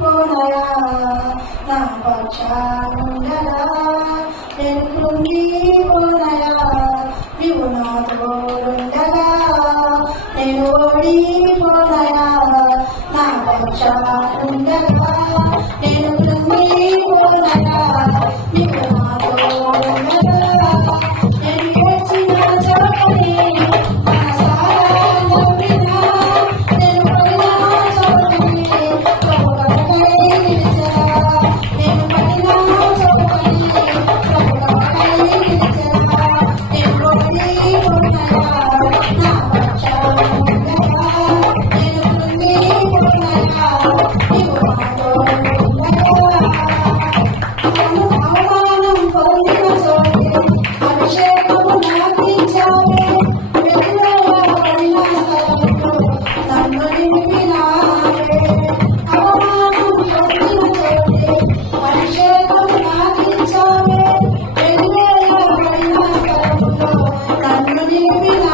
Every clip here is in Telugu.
పొరయా నా పక్షాండలా నేను కృంగిపోనయా నీవు నా తోడుండగా నేను ఓడిపోనయా నా పక్షాండగా నేను కృంగిపోనయా Bueno, bienvenido.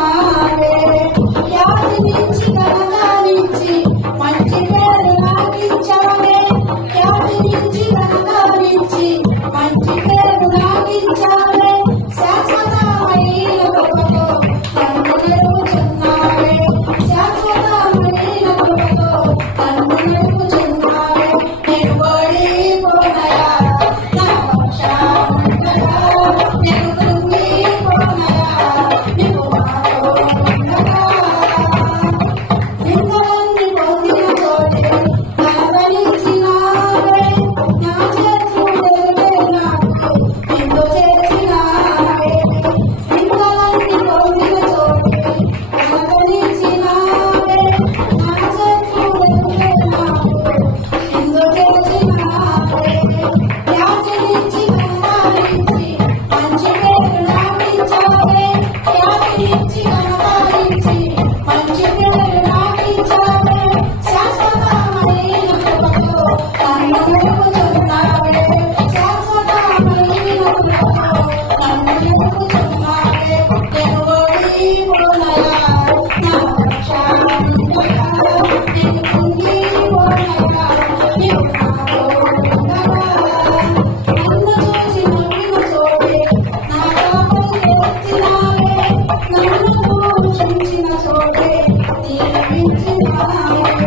Thank you.